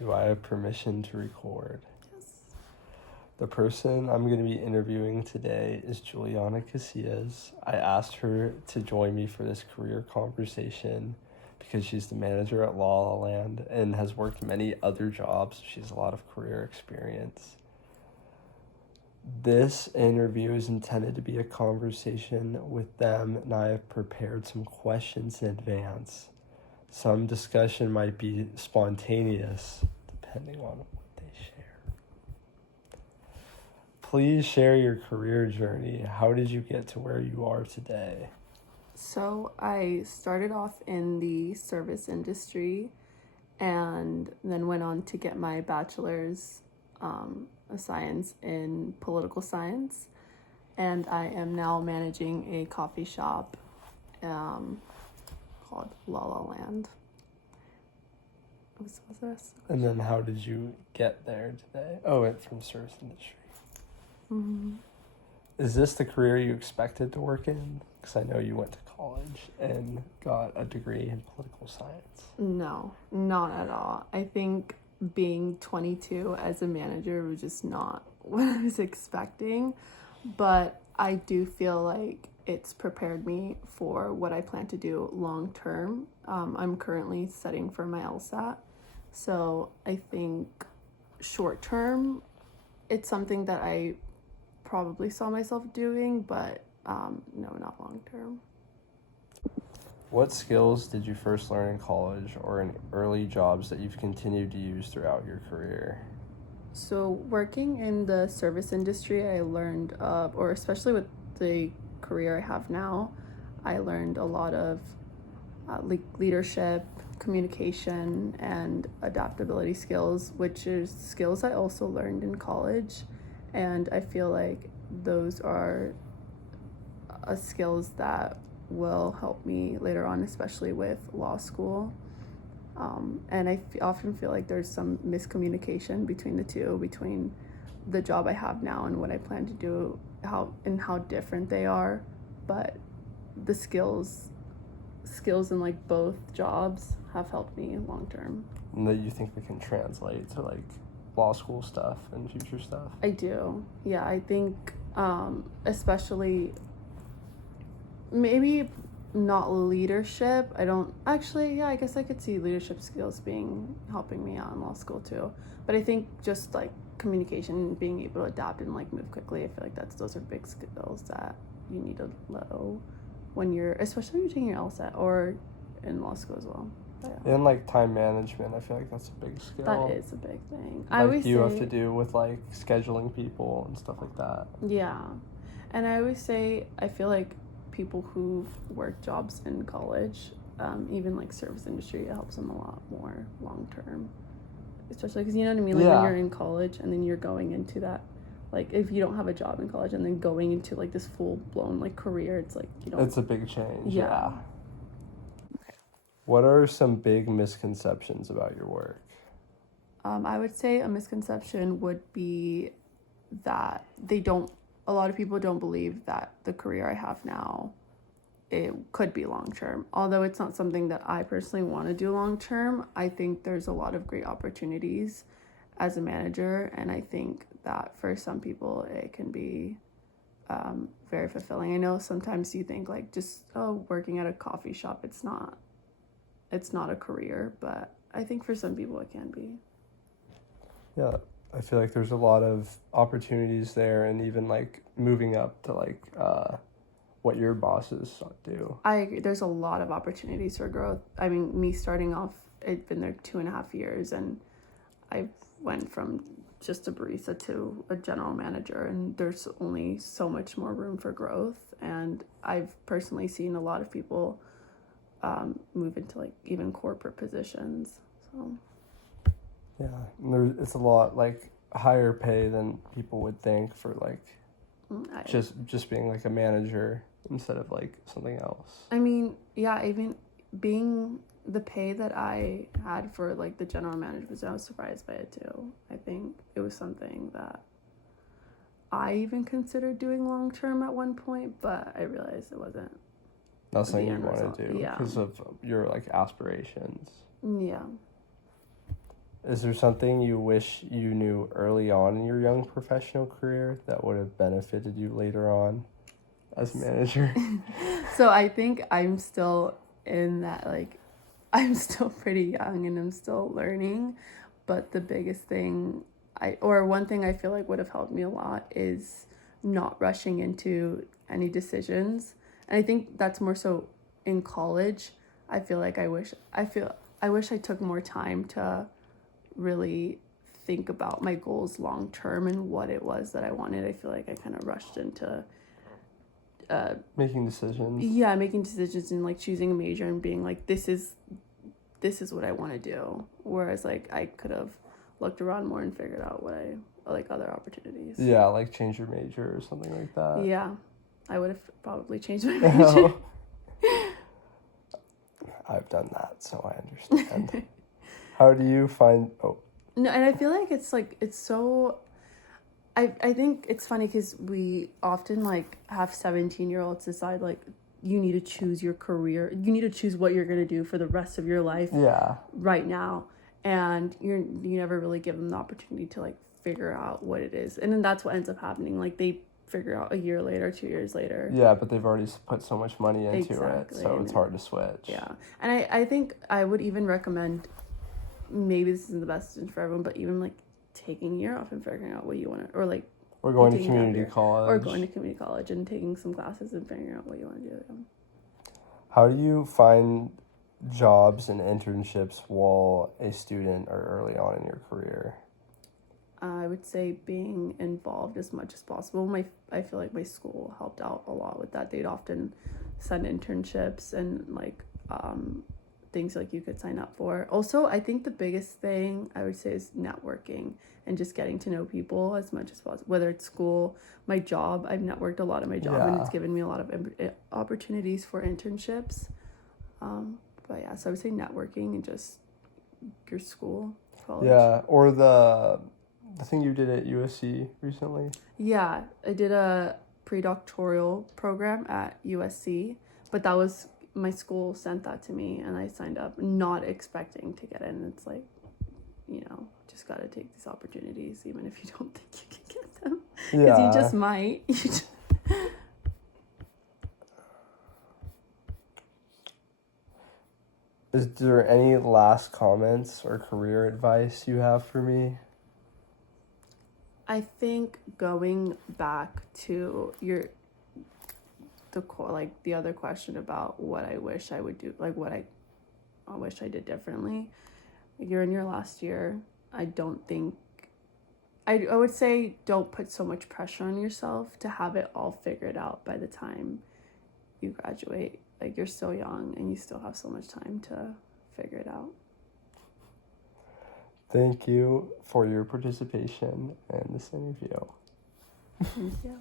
Do I have permission to record? Yes. The person I'm going to be interviewing today is Juliana Casillas. I asked her to join me for this career conversation because she's the manager at La La Land and has worked many other jobs. She has a lot of career experience. This interview is intended to be a conversation with them, and I have prepared some questions in advance. Some discussion might be spontaneous, depending on what they share. Please share your career journey. How did you get to where you are today? So I started off in the service industry and then went on to get my bachelor's of science in political science. And I am now managing a coffee shop called La La Land. Was this? And then how did you get there today? Oh, it's from service industry. Mm-hmm. Is this the career you expected to work in? Because I know you went to college and got a degree in political science. No, not at all. I think being 22 as a manager was just not what I was expecting. But I do feel like it's prepared me for what I plan to do long term. I'm currently studying for my LSAT. So I think short term, it's something that I probably saw myself doing, but no, not long term. What skills did you first learn in college or in early jobs that you've continued to use throughout your career? So working in the service industry, I learned, or especially with the career I have now, I learned a lot of leadership, communication, and adaptability skills, which is skills I also learned in college. And I feel like those are skills that will help me later on, especially with law school. And I often feel like there's some miscommunication between the two, between the job I have now and what I plan to do, how different they are. But the skills in like both jobs have helped me long term. And that you think they can translate to like law school stuff and future stuff? I do. Yeah, I think especially maybe not leadership. I don't actually, yeah, I guess I could see leadership skills helping me out in law school too. But I think just like communication and being able to adapt and like move quickly, I feel like those are big skills that you need to know when especially when you're taking your LSAT or in law school as well. Yeah. And like time management, I feel like that's a big skill. That is a big thing. I always say, have to do with like scheduling people and stuff like that. Yeah. And I always say, I feel like people who've worked jobs in college, even like service industry, it helps them a lot more long term. Especially because, you know what I mean? Like when you're in college and then you're going into that, like if you don't have a job in college and then going into like this full blown like career, it's like, you know. It's a big change. Yeah. Okay. What are some big misconceptions about your work? I would say a misconception would be that a lot of people don't believe that the career I have now, it could be long term. Although it's not something that I personally want to do long term, I think there's a lot of great opportunities as a manager, and I think that for some people it can be very fulfilling. I know sometimes you think like just working at a coffee shop, it's not a career, but I think for some people it can be. Yeah, I feel like there's a lot of opportunities there, and even like moving up to like what your bosses do. I agree. There's a lot of opportunities for growth. I mean, me starting off, I've been there 2.5 years, and I went from just a barista to a general manager, and there's only so much more room for growth. And I've personally seen a lot of people move into like even corporate positions. So yeah, it's a lot like higher pay than people would think for like just being like a manager instead of like something else. I mean, yeah, even being the pay that I had for like the general manager, I was surprised by it too. I think it was something that I even considered doing long term at one point, but I realized it wasn't. Not something you want to do because of your like aspirations. Yeah. Is there something you wish you knew early on in your young professional career that would have benefited you later on as manager? So I think I'm still in that, like, I'm still pretty young and I'm still learning. But the biggest thing, or one thing I feel like would have helped me a lot is not rushing into any decisions. And I think that's more so in college. I feel like I wish I took more time to really think about my goals long term and what it was that I wanted. I feel like I kind of rushed into Making decisions. yeah, making decisions and like choosing a major and being like, this is what I want to do. Whereas like I could have looked around more and figured out what I like, other opportunities. Yeah, like change your major or something like that. Yeah, I would have probably changed my major. I've done that, so I understand. How do you find? Oh, No, and I feel like it's so. I think it's funny because we often like have 17-year-olds decide like you need to choose your career. You need to choose what you're gonna do for the rest of your life. yeah. Right now, and you never really give them the opportunity to like figure out what it is, and then that's what ends up happening. Like they figure out a year later, 2 years later. Yeah, but they've already put so much money into Exactly. it, so it's hard to switch. Yeah, and I think I would even recommend, maybe this isn't the best decision for everyone, but even like taking a year off and figuring out what you want to, or like Or going to taking a gap community year, college. or going to community college and taking some classes and figuring out what you want to do. How do you find jobs and internships while a student or early on in your career? I would say being involved as much as possible. I feel like my school helped out a lot with that. They'd often send internships and like things like you could sign up for. Also, I think the biggest thing I would say is networking and just getting to know people as much as possible. Whether it's school, my job, I've networked a lot at my job, and it's given me a lot of opportunities for internships. But yeah, so I would say networking and just your school, college. Yeah, or the thing you did at USC recently. Yeah, I did a pre-doctoral program at USC, but that was my school sent that to me and I signed up not expecting to get in. It's like, just got to take these opportunities even if you don't think you can get them. Because you just might. Is there any last comments or career advice you have for me? I think going back to the other question about what I wish I would do, like what I wish I did differently. You're in your last year. I don't think I would say don't put so much pressure on yourself to have it all figured out by the time you graduate. Like you're still young and you still have so much time to figure it out. Thank you for your participation in this interview. Thank you.